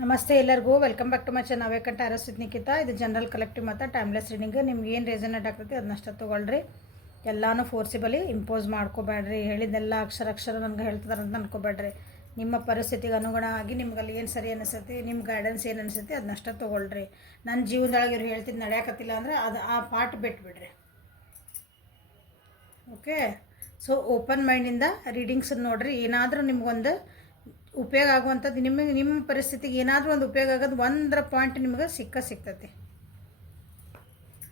ನಮಸ್ತೆ ಎಲ್ಲರಿಗೂ welcome back to my channel ನಾವೇಕಂಟ ಅರಸ್ ವಿತ್ ನಿಖಿತಾ. ಇದು ಜನರಲ್ ಕಲೆಕ್ಟಿವ್ ಮತ್ತು ಟೈಮ್ಲೆಸ್ ರೀಡಿಂಗ್. ನಿಮ್ಗೆ ಏನು ರೆಸನೇಟ್ ಆಗ್ತೈತಿ ಅದನ್ನಷ್ಟ ತೊಗೊಳ್ರಿ. ಎಲ್ಲನೂ ಫೋರ್ಸಿಬಲಿ ಇಂಪೋಸ್ ಮಾಡ್ಕೋಬೇಡ್ರಿ. ಹೇಳಿದ್ದೆಲ್ಲ ಅಕ್ಷರ ನನಗೆ ಹೇಳ್ತಿದಾರೆ ಅಂತ ಅನ್ಕೋಬೇಡ್ರಿ. ನಿಮ್ಮ ಪರಿಸ್ಥಿತಿಗೆ ಅನುಗುಣವಾಗಿ ನಿಮ್ಗೆ ಅಲ್ಲಿ ಏನು ಸರಿ ಅನಿಸುತ್ತೆ, ನಿಮ್ಮ ಗೈಡೆನ್ಸ್ ಏನು ಅನಿಸುತ್ತೆ ಅದನ್ನಷ್ಟ ತೊಗೊಳ್ರಿ. ನನ್ನ ಜೀವನದೊಳಗೆ ಇವ್ರು ಹೇಳ್ತಿದ್ದು ನಡೆಯಕತ್ತಿಲ್ಲ ಅಂದರೆ ಅದು ಆ ಪಾರ್ಟ್ ಬಿಟ್ಬಿಡ್ರಿ. ಓಕೆ, ಸೊ ಓಪನ್ ಮೈಂಡಿಂದ ರೀಡಿಂಗ್ಸ್ ನೋಡಿರಿ. ಏನಾದರೂ ನಿಮ್ಗೊಂದು ಉಪಯೋಗ ಆಗುವಂಥದ್ದು, ನಿಮ್ಮ ಪರಿಸ್ಥಿತಿಗೆ ಏನಾದರೂ ಒಂದು ಉಪಯೋಗ ಆಗೋದು ಒಂದರ ಪಾಯಿಂಟ್ ನಿಮ್ಗೆ ಸಿಗ್ತೈತಿ.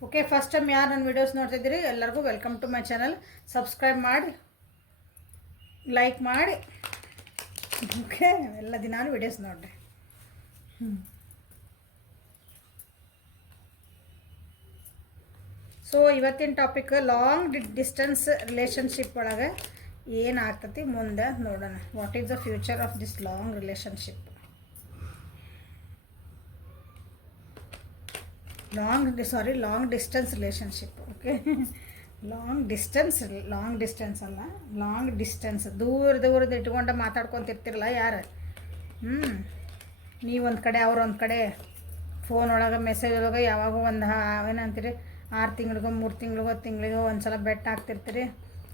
ಓಕೆ, ಫಸ್ಟ್ ಟೈಮ್ ಯಾರು ನನ್ನ ವೀಡಿಯೋಸ್ ನೋಡ್ತಿದ್ದೀರಿ ಎಲ್ಲರಿಗೂ welcome to my channel. Subscribe ಮಾಡಿ, ಲೈಕ್ ಮಾಡಿ. ಓಕೆ, ಎಲ್ಲ ದಿನಾನು ವೀಡಿಯೋಸ್ ನೋಡಿರಿ. ಸೊ ಇವತ್ತಿನ ಟಾಪಿಕ್ ಲಾಂಗ್ ಡಿಸ್ಟೆನ್ಸ್ ರಿಲೇಷನ್ಶಿಪ್ ಒಳಗೆ ಏನಾಗ್ತತಿ ಮುಂದೆ ನೋಡೋಣ. What is the future of this long relationship? Long distance relationship. Okay, long distance ಅಲ್ಲ, ಲಾಂಗ್ ಡಿಸ್ಟೆನ್ಸ್. ದೂರದ ಇಟ್ಕೊಂಡು ಮಾತಾಡ್ಕೊತಿರ್ತಿರಲ್ಲ ಯಾರು, ನೀವೊಂದು ಕಡೆ ಅವ್ರೊಂದು ಕಡೆ, ಫೋನ್ ಒಳಗೆ ಮೆಸೇಜ್ ಒಳಗೆ ಯಾವಾಗೂ ಒಂದು ಏನಂತೀರಿ 6 ತಿಂಗಳಿಗೋ 3 ತಿಂಗಳಿಗೋ ಒಂದು ಸಲ ಬೆಟ್ಟ ಆಗ್ತಿರ್ತೀರಿ.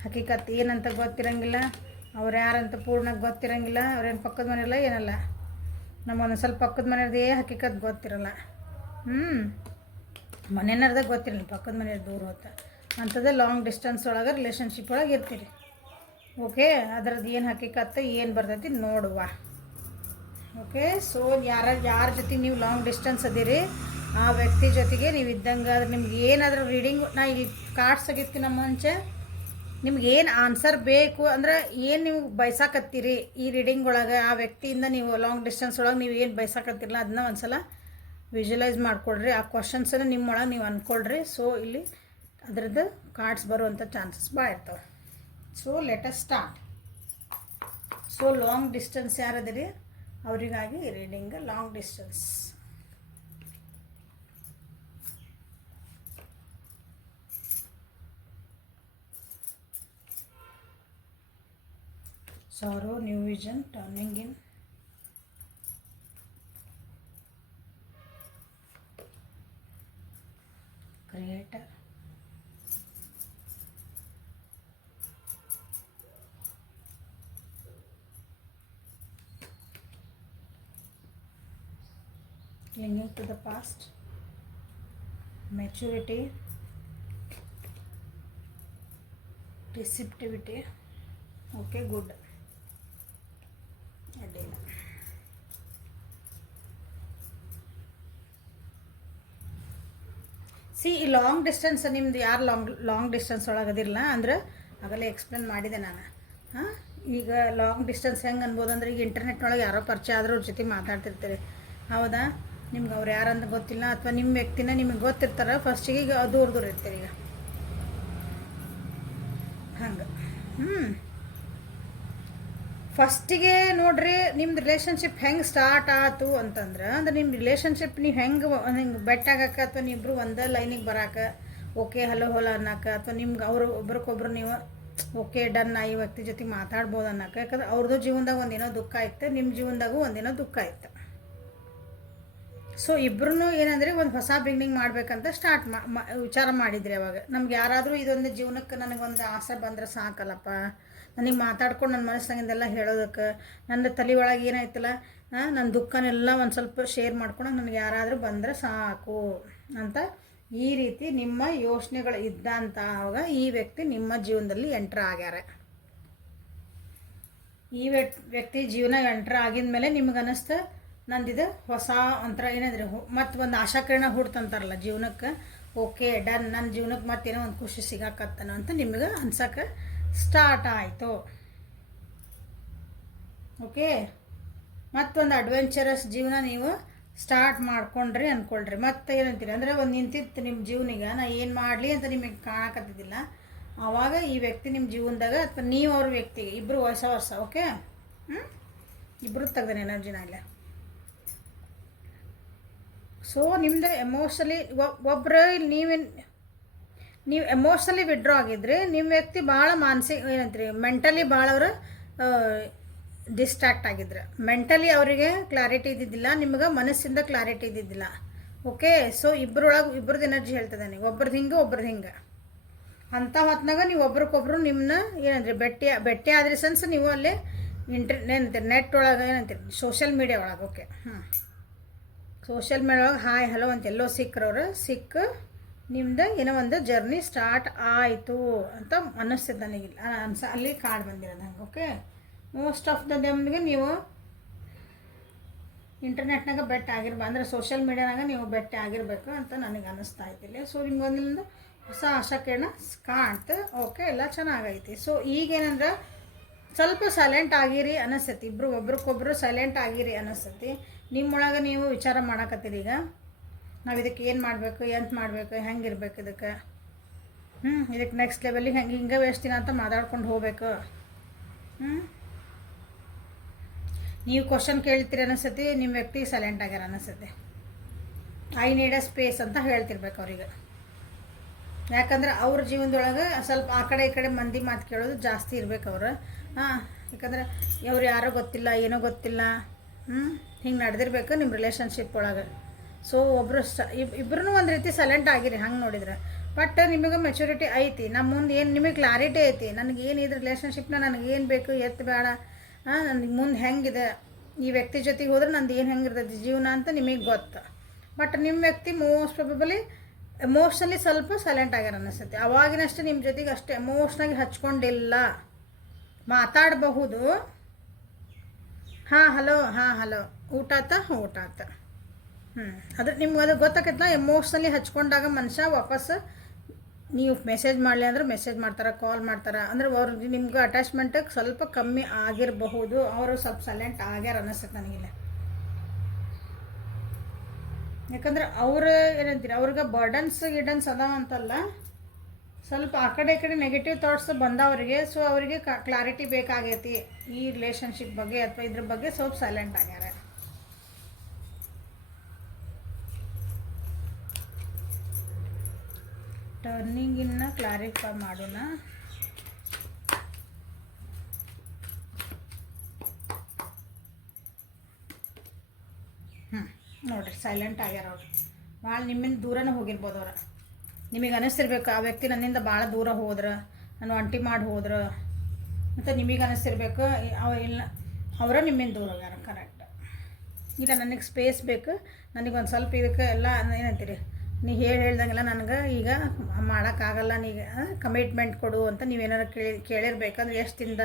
ಹಕೀಕತ್ ಏನಂತ ಗೊತ್ತಿರಂಗಿಲ್ಲ, ಅವ್ರು ಯಾರಂತ ಪೂರ್ಣಕ್ಕೆ ಗೊತ್ತಿರಂಗಿಲ್ಲ. ಅವ್ರೇನು ಪಕ್ಕದ ಮನೆಯಲ್ಲ ಏನಲ್ಲ, ನಮ್ಮೊಂದು ಸ್ವಲ್ಪ ಪಕ್ಕದ ಮನೆಯವ್ರದ್ದು ಹಕೀಕತ್ ಗೊತ್ತಿರಲ್ಲ. ಮನೆಯವ್ರದಾಗ ಗೊತ್ತಿರಲಿಲ್ಲ, ಪಕ್ಕದ ಮನೆಯವ್ರು ದೂರ ಹೋಗ್ತಾ ಅಂಥದ್ದೇ ಲಾಂಗ್ ಡಿಸ್ಟೆನ್ಸ್ ಒಳಗೆ ರಿಲೇಷನ್ಶಿಪ್ ಒಳಗೆ ಇರ್ತೀರಿ. ಓಕೆ, ಅದರದ್ದು ಏನು ಹಕೀಕತ್ತು ಏನು ಬರ್ತೈತಿ ನೋಡುವ. ಓಕೆ, ಸೊ ಯಾರ ಜೊತೆಗೆ ನೀವು ಲಾಂಗ್ ಡಿಸ್ಟೆನ್ಸ್ ಅದೀರಿ ಆ ವ್ಯಕ್ತಿ ಜೊತೆಗೆ ನೀವು ಇದ್ದಂಗೆ ಆದ್ರೆ ನಿಮ್ಗೆ ಏನಾದರೂ ರೀಡಿಂಗು ನಾ ಇಲ್ಲಿ ಕಾರ್ಡ್ಸ್ ಆಗಿರ್ತೀನಿ ನಮ್ಮ ಮುಂಚೆ ನಿಮ್ಗೆ ಏನು ಆನ್ಸರ್ ಬೇಕು ಅಂದ್ರೆ ಏನು ನೀವು ಬಯಸಾಕತ್ತೀರಿ ಈ ರೀಡಿಂಗ್ ಒಳಗೆ, ಆ ವ್ಯಕ್ತಿಯಿಂದ ನೀವು ಲಾಂಗ್ ಡಿಸ್ಟೆನ್ಸ್ ಒಳಗೆ ನೀವು ಏನು ಬಯಸಾಕತ್ತೀರಲ್ಲ ಅದನ್ನ ಒಂದು ಸಲ ವಿಜುವಲೈಸ್ ಮಾಡಿಕೊಡ್ರಿ. ಆ ಕ್ವಶನ್ಸನ್ನು ನಿಮ್ಮೊಳಗೆ ನೀವು ಅಂದ್ಕೊಳ್ರಿ. ಸೊ ಇಲ್ಲಿ ಅದರದ್ದು ಕಾರ್ಡ್ಸ್ ಬರುವಂಥ ಚಾನ್ಸಸ್ ಭಾಳ ಇರ್ತವೆ. So let us start. So long distance ಯಾರದಿರಿ ಅವರಿಗಾಗಿ reading long distance. Sorrow, new vision, turning in. Creator. Clinging to the past. Maturity. Receptivity. Okay, good. ಅಡ್ಡಿಲ್ಲ. ಸಿ ಈ ಲಾಂಗ್ ಡಿಸ್ಟೆನ್ಸ್ ನಿಮ್ದು ಯಾರು ಲಾಂಗ್ ಡಿಸ್ಟೆನ್ಸ್ ಒಳಗದಿರಲ್ಲ ಅಂದ್ರೆ ಆಗಲೇ ಎಕ್ಸ್ಪ್ಲೇನ್ ಮಾಡಿದೆ ನಾನು. ಈಗ ಲಾಂಗ್ ಡಿಸ್ಟೆನ್ಸ್ ಹೆಂಗೆ ಅನ್ಬೋದು ಈಗ ಇಂಟರ್ನೆಟ್ನೊಳಗೆ ಯಾರೋ ಪರಿಚಯ ಆದರೂ ಅವ್ರ ಜೊತೆ ಮಾತಾಡ್ತಿರ್ತೀರಿ, ಹೌದಾ? ನಿಮ್ಗೆ ಅವ್ರು ಯಾರಂತ ಗೊತ್ತಿಲ್ಲ, ಅಥವಾ ನಿಮ್ಮ ವ್ಯಕ್ತಿನ ನಿಮಗೆ ಗೊತ್ತಿರ್ತಾರೆ, ಫಸ್ಟಿಗೆ ಈಗ ದೂರ ಇರ್ತೀರಿ. ಈಗ ಹಂಗೆ ಫಸ್ಟಿಗೆ ನೋಡ್ರಿ ನಿಮ್ದು ರಿಲೇಷನ್ಶಿಪ್ ಹೆಂಗೆ ಸ್ಟಾರ್ಟ್ ಆಯ್ತು ಅಂತಂದ್ರೆ, ಅಂದ್ರೆ ನಿಮ್ಮ ರಿಲೇಷನ್ಶಿಪ್ ನೀವು ಹಿಂಗೆ ಬೆಟ್ಟಾಗಕ್ಕೆ ಅಥವಾ ನೀವಿಬ್ರು ಒಂದೇ ಲೈನಿಗೆ ಬರೋಕೆ, ಓಕೆ ಹಲೋ ಹೊಲ ಅನ್ನೋಕೆ, ಅಥವಾ ನಿಮ್ಗೆ ಅವರು ಒಬ್ರಿಗೊಬ್ರು ನೀವು ಓಕೆ ಡನ್ ಈ ವ್ಯಕ್ತಿ ಜೊತೆ ಮಾತಾಡ್ಬೋದು ಅನ್ನೋಕೆ. ಯಾಕಂದ್ರೆ ಅವ್ರದ್ದು ಜೀವನದಾಗ ಒಂದಿನೋ ದುಃಖ ಇತ್ತು, ನಿಮ್ಮ ಜೀವನದಾಗೂ ಒಂದಿನೋ ದುಃಖ ಇತ್ತು. ಸೊ ಇಬ್ಬರೂ ಏನಂದರೆ ಒಂದು ಹೊಸ ಬಿಗಿನಿಂಗ್ ಮಾಡಬೇಕಂತ ಸ್ಟಾರ್ಟ್ ವಿಚಾರ ಮಾಡಿದ್ರಿ. ಅವಾಗ ನಮ್ಗೆ ಯಾರಾದರೂ ಇದೊಂದು ಜೀವನಕ್ಕೆ ನನಗೊಂದು ಆಸೆ ಬಂದರೆ ಸಾಕಲ್ಲಪ್ಪ, ನನಗೆ ಮಾತಾಡ್ಕೊಂಡು ನನ್ನ ಮನಸ್ಸಿನಾಗಿಂದೆಲ್ಲ ಹೇಳೋದಕ್ಕೆ, ನನ್ನ ತಲೆ ಒಳಗೆ ಏನಾಯ್ತಲ್ಲ ನನ್ನ ದುಃಖನೆಲ್ಲ ಒಂದು ಸ್ವಲ್ಪ ಶೇರ್ ಮಾಡ್ಕೊಂಡು ನನಗೆ ಯಾರಾದರೂ ಬಂದರೆ ಸಾಕು ಅಂತ ಈ ರೀತಿ ನಿಮ್ಮ ಯೋಚನೆಗಳು ಇದ್ದಂಥ ಆವಾಗ ಈ ವ್ಯಕ್ತಿ ನಿಮ್ಮ ಜೀವನದಲ್ಲಿ ಎಂಟ್ರ್ ಆಗ್ಯಾರ. ಈ ವ್ಯಕ್ತಿ ಜೀವನ ಎಂಟ್ರ್ ಆಗಿದ ಮೇಲೆ ನಿಮ್ಗೆ ಅನ್ನಿಸ್ತು ನಂದಿದು ಹೊಸ ಒಂಥರ ಏನಾದ್ರೆ ಮತ್ತು ಒಂದು ಆಶಾಕಿರಣ ಹುಡ್ತಂತಾರಲ್ಲ ಜೀವನಕ್ಕೆ, ಓಕೆ ಡನ್ ನನ್ನ ಜೀವನಕ್ಕೆ ಮತ್ತೇನೋ ಒಂದು ಖುಷಿ ಸಿಗಾಕತ್ತನೋ ಅಂತ ನಿಮ್ಗೆ ಅನ್ಸಕ್ಕೆ ಸ್ಟಾರ್ಟ್ ಆಯಿತು. ಓಕೆ, ಮತ್ತೊಂದು ಅಡ್ವೆಂಚರಸ್ ಜೀವನ ನೀವು ಸ್ಟಾರ್ಟ್ ಮಾಡ್ಕೊಂಡ್ರಿ ಅಂದ್ಕೊಳ್ರಿ. ಮತ್ತೆ ಏನಂತೀರಿ ಅಂದರೆ ಒಂದು ನಿಂತಿತ್ತು ನಿಮ್ಮ ಜೀವನಿಗೆ, ನಾ ಏನು ಮಾಡಲಿ ಅಂತ ನಿಮಗೆ ಕಾಣಕತ್ತಿದ್ದಿಲ್ಲ, ಆವಾಗ ಈ ವ್ಯಕ್ತಿ ನಿಮ್ಮ ಜೀವನದಾಗ ಅಥವಾ ನೀವು ಅವ್ರ ವ್ಯಕ್ತಿಗೆ ಇಬ್ಬರು ಹೊಸ. ಓಕೆ, ಇಬ್ಬರು ತೆಗ್ದಾನೆ ಎನರ್ಜಿನ ಇಲ್ಲ. ಸೊ ನಿಮ್ಮದು ಎಮೋಷನಲಿ ಒಬ್ಬರು ನೀವು ಎಮೋಷ್ನಲಿ ವಿಡ್ರಾ ಆಗಿದ್ರಿ, ನಿಮ್ಮ ವ್ಯಕ್ತಿ ಭಾಳ ಮಾನಸಿಕ ಏನಂತೀರಿ ಮೆಂಟಲಿ ಭಾಳ ಅವರು ಡಿಸ್ಟ್ರಾಕ್ಟ್ ಆಗಿದ್ರು. ಮೆಂಟಲಿ ಅವರಿಗೆ ಕ್ಲಾರಿಟಿ ಇದ್ದಿದ್ದಿಲ್ಲ, ನಿಮ್ಗೆ ಮನಸ್ಸಿಂದ ಕ್ಲಾರಿಟಿ ಇದ್ದಿದ್ದಿಲ್ಲ. ಓಕೆ, ಸೊ ಇಬ್ಬರದ್ದು ಎನರ್ಜಿ ಹೇಳ್ತದೆ ನೀವು, ಒಬ್ರದ್ದು ಹಿಂಗೆ ಅಂಥ ಹೊತ್ನಾಗ ನೀವು ಒಬ್ರಿಗೊಬ್ರು ನಿಮ್ಮನ್ನ ಏನಂದ್ರಿ ಭೇಟಿ ಆದ್ರಿ ಸನ್ಸ್ ನೀವು ಅಲ್ಲಿ ಏನಂತೀರಿ ನೆಟ್ ಒಳಗೆ ಏನಂತೀರಿ ಸೋಷಿಯಲ್ ಮೀಡಿಯಾ ಒಳಗೆ. ಓಕೆ, ಸೋಷಿಯಲ್ ಮೀಡಿಯಾ ಒಳಗೆ ಹಾಯ್ ಹಲೋ ಅಂತ ಎಲ್ಲೋ ಸಿಕ್ಕರವ್ರು ನಿಮ್ದು ಏನೋ ಒಂದು ಜರ್ನಿ ಸ್ಟಾರ್ಟ್ ಆಯಿತು ಅಂತ ಅನ್ನಿಸ್ತದೆ ನನಗೆ. ಅಲ್ಲಿ ಕಾರ್ಡ್ ಬಂದಿರೋದು ಹಂಗೆ. ಓಕೆ, ಮೋಸ್ಟ್ ಆಫ್ ದಮ್ಗೆ ನೀವು ಇಂಟರ್ನೆಟ್ನಾಗ ಬೆಟ್ ಅಂದರೆ ಸೋಷಿಯಲ್ ಮೀಡಿಯಾನಾಗ ನೀವು ಬೆಟ್ಟ ಆಗಿರಬೇಕು ಅಂತ ನನಗೆ ಅನ್ನಿಸ್ತಾ ಇದ್ದಿಲ್ಲ. ಸೊ ನಿಮ್ಗೊಂದು ಹೊಸ ಆಶಾಕಿರಣ ಕಾಣ್ತು. ಓಕೆ, ಎಲ್ಲ ಚೆನ್ನಾಗೈತಿ. ಸೊ ಈಗೇನಂದ್ರೆ ಸ್ವಲ್ಪ ಸೈಲೆಂಟ್ ಆಗಿರಿ ಅನ್ನಿಸ್ತೈತಿ, ಒಬ್ರಿಗೊಬ್ರು ಸೈಲೆಂಟ್ ಆಗಿರಿ ಅನ್ನಿಸ್ತೈತಿ. ನಿಮ್ಮೊಳಗೆ ನೀವು ವಿಚಾರ ಮಾಡಕತ್ತೀರಿ. ಈಗ ನಾವು ಇದಕ್ಕೆ ಏನು ಮಾಡಬೇಕು, ಎಂತ ಮಾಡಬೇಕು, ಹೆಂಗಿರ್ಬೇಕು ಇದಕ್ಕೆ, ಇದಕ್ಕೆ ನೆಕ್ಸ್ಟ್ ಲೆವೆಲಿಗೆ ಹಿಂಗೆ ವೇಸ್ತಿನ ಅಂತ ಮಾತಾಡ್ಕೊಂಡು ಹೋಗ್ಬೇಕು. ನೀವು ಕ್ವಶನ್ ಕೇಳ್ತೀರಿ ಅನ್ನಿಸ್ತೈತಿ, ನಿಮ್ಮ ವ್ಯಕ್ತಿ ಸೈಲೆಂಟ್ ಆಗ್ಯಾರ ಅನ್ನಿಸ್ತೈತಿ. ಐ ನೀಡ್ ಅ ಸ್ಪೇಸ್ ಅಂತ ಹೇಳ್ತಿರ್ಬೇಕು ಅವ್ರಿಗೆ. ಯಾಕಂದ್ರೆ ಅವ್ರ ಜೀವನದೊಳಗೆ ಸ್ವಲ್ಪ ಆ ಕಡೆ ಈ ಕಡೆ ಮಂದಿ ಮಾತು ಕೇಳೋದು ಜಾಸ್ತಿ ಇರ್ಬೇಕು ಅವರು. ಯಾಕಂದ್ರೆ ಅವ್ರು ಯಾರೋ ಗೊತ್ತಿಲ್ಲ, ಏನೋ ಗೊತ್ತಿಲ್ಲ, ಹಿಂಗೆ ನಡೆದಿರ್ಬೇಕು ನಿಮ್ಮ ರಿಲೇಷನ್ಶಿಪ್ ಒಳಗೆ. ಸೊ ಇಬ್ಬರೂ ಒಂದು ರೀತಿ ಸೈಲೆಂಟ್ ಆಗಿರಿ ಹಂಗೆ ನೋಡಿದ್ರೆ. ಬಟ್ ನಿಮಗೆ ಮೆಚುರಿಟಿ ಐತಿ, ನಮ್ಮ ಮುಂದೆ ಏನು ನಿಮಗೆ ಕ್ಲಾರಿಟಿ ಐತಿ, ನನಗೇನು ಇದು ರಿಲೇಷನ್ಶಿಪ್ನ ನನಗೇನು ಬೇಕು, ಎತ್ತು ಬೇಡ, ನನಗೆ ಮುಂದೆ ಹೆಂಗಿದೆ, ಈ ವ್ಯಕ್ತಿ ಜೊತೆಗೆ ಹೋದ್ರೆ ನಂದು ಏನು ಹೆಂಗಿರ್ತೈತಿ ಜೀವನ ಅಂತ ನಿಮಗೆ ಗೊತ್ತು. ಬಟ್ ನಿಮ್ಮ ವ್ಯಕ್ತಿ ಮೋಸ್ಟ್ ಪ್ರಾಬಬಲಿ ಎಮೋಷ್ನಲಿ ಸ್ವಲ್ಪ ಸೈಲೆಂಟ್ ಆಗ್ಯಾರ ಅನ್ನಿಸ್ತೈತಿ. ಅವಾಗಿನಷ್ಟು ನಿಮ್ಮ ಜೊತೆಗೆ ಅಷ್ಟು ಎಮೋಷ್ನಾಗಿ ಹಚ್ಕೊಂಡಿಲ್ಲ. ಮಾತಾಡಬಹುದು, ಹಾಂ ಹಲೋ ಊಟ ಆತ ಅದ್ರ ನಿಮ್ಗೆ ಅದು ಗೊತ್ತಾಕೈತಲ್ಲ. ಎಮೋಷ್ನಲಿ ಹಚ್ಕೊಂಡಾಗ ಮನುಷ್ಯ ವಾಪಸ್ ನೀವು ಮೆಸೇಜ್ ಮಾಡಲಿ ಅಂದ್ರೆ ಮೆಸೇಜ್ ಮಾಡ್ತಾರೆ, ಕಾಲ್ ಮಾಡ್ತಾರೆ. ಅಂದ್ರೆ ಅವ್ರಿಗೆ ನಿಮ್ಗೆ ಅಟ್ಯಾಚ್ಮೆಂಟಿಗೆ ಸ್ವಲ್ಪ ಕಮ್ಮಿ ಆಗಿರಬಹುದು. ಅವರು ಸ್ವಲ್ಪ ಸೈಲೆಂಟ್ ಆಗ್ಯಾರ ಅನ್ನಿಸ್ತೈತೆ ನನಗಿಲ್ಲ. ಯಾಕಂದ್ರೆ ಅವ್ರು ಏನಂತೀರಿ, ಅವ್ರಿಗೆ ಗಿಡನ್ಸ್ ಅದಾವ ಅಂತಲ್ಲ, ಸ್ವಲ್ಪ ಆ ಕಡೆ ಈ ಕಡೆ ನೆಗೆಟಿವ್ ಥಾಟ್ಸ್ ಬಂದವರಿಗೆ. ಸೊ ಅವರಿಗೆ ಕ್ಲಾರಿಟಿ ಬೇಕಾಗೈತಿ ಈ ರಿಲೇಷನ್ಶಿಪ್ ಬಗ್ಗೆ ಅಥವಾ ಇದ್ರ ಬಗ್ಗೆ. ಸ್ವಲ್ಪ ಸೈಲೆಂಟ್ ಆಗ್ಯಾರ. ಟರ್ನಿಂಗಿನ್ನ ಕ್ಲಾರಿಫೈ ಮಾಡೋಣ. ನೋಡಿರಿ, ಸೈಲೆಂಟ್ ಆಗ್ಯಾರ ಅವ್ರು. ಭಾಳ ನಿಮ್ಮಿಂದ ದೂರನೇ ಹೋಗಿರ್ಬೋದು ಅವ್ರು. ನಿಮಗೆ ಅನ್ನಿಸ್ತಿರ್ಬೇಕು ಆ ವ್ಯಕ್ತಿ ನನ್ನಿಂದ ಭಾಳ ದೂರ ಹೋದ್ರೆ, ನಾನು ಒಂಟಿ ಮಾಡಿ ಹೋದ್ರೆ, ಮತ್ತು ನಿಮಗೆ ಅನ್ನಿಸ್ತಿರ್ಬೇಕು ಇಲ್ಲ ಅವರ ನಿಮ್ಮಿಂದ ದೂರ ಹೋಗ್ಯಾರ. ಕರೆಕ್ಟ್. ಇಲ್ಲ ನನಗೆ ಸ್ಪೇಸ್ ಬೇಕು, ನನಗೊಂದು ಸ್ವಲ್ಪ ಇದಕ್ಕೆ ಎಲ್ಲ ಏನಂತೀರಿ, ನೀವು ಹೇಳ್ದಂಗೆಲ್ಲ ನನಗೆ ಈಗ ಮಾಡೋಕ್ಕಾಗಲ್ಲ, ನೀಗ ಕಮಿಟ್ಮೆಂಟ್ ಕೊಡು ಅಂತ ನೀವೇನಾರು ಕೇಳಿರ್ಬೇಕಂದ್ರೆ ಎಷ್ಟಿಂದ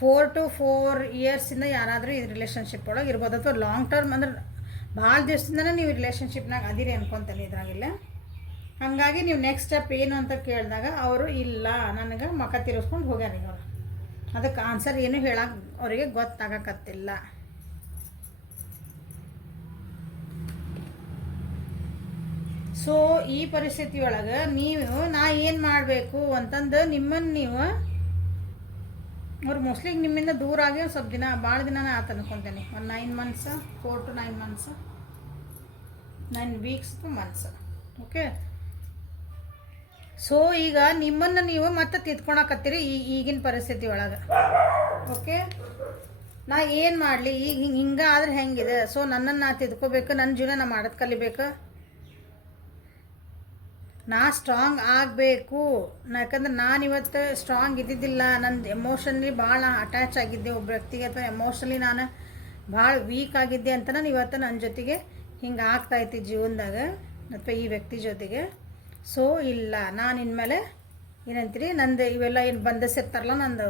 4 to 4 ಇಯರ್ಸಿಂದ ಯಾರಾದರೂ ಈ ರಿಲೇಷನ್ಶಿಪ್ ಒಳಗೆ ಇರ್ಬೋದು. ಅಥವಾ ಲಾಂಗ್ ಟರ್ಮ್ ಅಂದ್ರೆ ಭಾಳ ದಿವಸದಿಂದನೇ ನೀವು ರಿಲೇಷನ್ಶಿಪ್ನಾಗ ಅದಿರಿ ಅನ್ಕೊತಾನೆ ಇದ್ರಾಗಿಲ್ಲ. ಹಾಗಾಗಿ ನೀವು ನೆಕ್ಸ್ಟ್ ಸ್ಟೆಪ್ ಏನು ಅಂತ ಕೇಳಿದಾಗ ಅವರು ಇಲ್ಲ ನನಗೆ ಮಖ ತಿರ್ಸ್ಕೊಂಡು ಹೋಗ್ಯಾರ. ಈಗ ಅವರು ಅದಕ್ಕೆ ಆನ್ಸರ್ ಏನು ಹೇಳಕ್ಕೆ ಅವರಿಗೆ ಗೊತ್ತಾಗಕತ್ತಿಲ್ಲ. ಸೊ ಈ ಪರಿಸ್ಥಿತಿ ಒಳಗೆ ನಾ ಏನು ಮಾಡಬೇಕು ಅಂತಂದು ನಿಮ್ಮನ್ನು ನೀವು ಅವ್ರು ಮೋಸ್ಟ್ಲಿ ನಿಮ್ಮಿಂದ ದೂರ ಆಗಿ ಸ್ವಲ್ಪ ದಿನ ಭಾಳ ದಿನನೇ ಆತ ಅನ್ಕೊತೇನೆ. ಒಂದು 9 months, 4 to 9 months, 9 weeks to months. Okay, so ಈಗ ನಿಮ್ಮನ್ನು ನೀವು ಮತ್ತೆ ತಿದ್ಕೊಳಕತ್ತೀರಿ ಈಗಿನ ಪರಿಸ್ಥಿತಿ ಒಳಗೆ. ಓಕೆ, ನಾ ಏನು ಮಾಡಲಿ, ಈಗ ಹಿಂಗೆ ಆದ್ರೆ ಹೆಂಗಿದೆ. ಸೊ ನನ್ನನ್ನು ನಾ ತಿದ್ಕೋಬೇಕು, ನನ್ನ ಜೀವನ ನಾ ಮಾಡೋದು ಕಲಿಬೇಕು, ನಾ ಸ್ಟ್ರಾಂಗ್ ಆಗಬೇಕು. ಯಾಕಂದ್ರೆ ನಾನು ಇವತ್ತು ಸ್ಟ್ರಾಂಗ್ ಇದ್ದಿದ್ದಿಲ್ಲ, ನನ್ನ ಎಮೋಷನ್ಲಿ ಭಾಳ ಅಟ್ಯಾಚ್ ಆಗಿದ್ದೆ ಒಬ್ಬ ವ್ಯಕ್ತಿಗೆ, ಅಥವಾ ಎಮೋಷನ್ಲಿ ನಾನು ಭಾಳ ವೀಕ್ ಆಗಿದ್ದೆ ಅಂತ ನಾನು ಇವತ್ತು ನನ್ನ ಜೊತೆಗೆ ಹಿಂಗೆ ಆಗ್ತಾಯಿತ್ತು ಜೀವನದಾಗ ಅಥವಾ ಈ ವ್ಯಕ್ತಿ ಜೊತೆಗೆ. ಸೊ ಇಲ್ಲ, ನಾನು ಇನ್ಮೇಲೆ ಏನಂತೀರಿ ನಂದು ಇವೆಲ್ಲ ಏನು ಬಂಧಿಸಿರ್ತಾರಲ್ಲ ನಂದು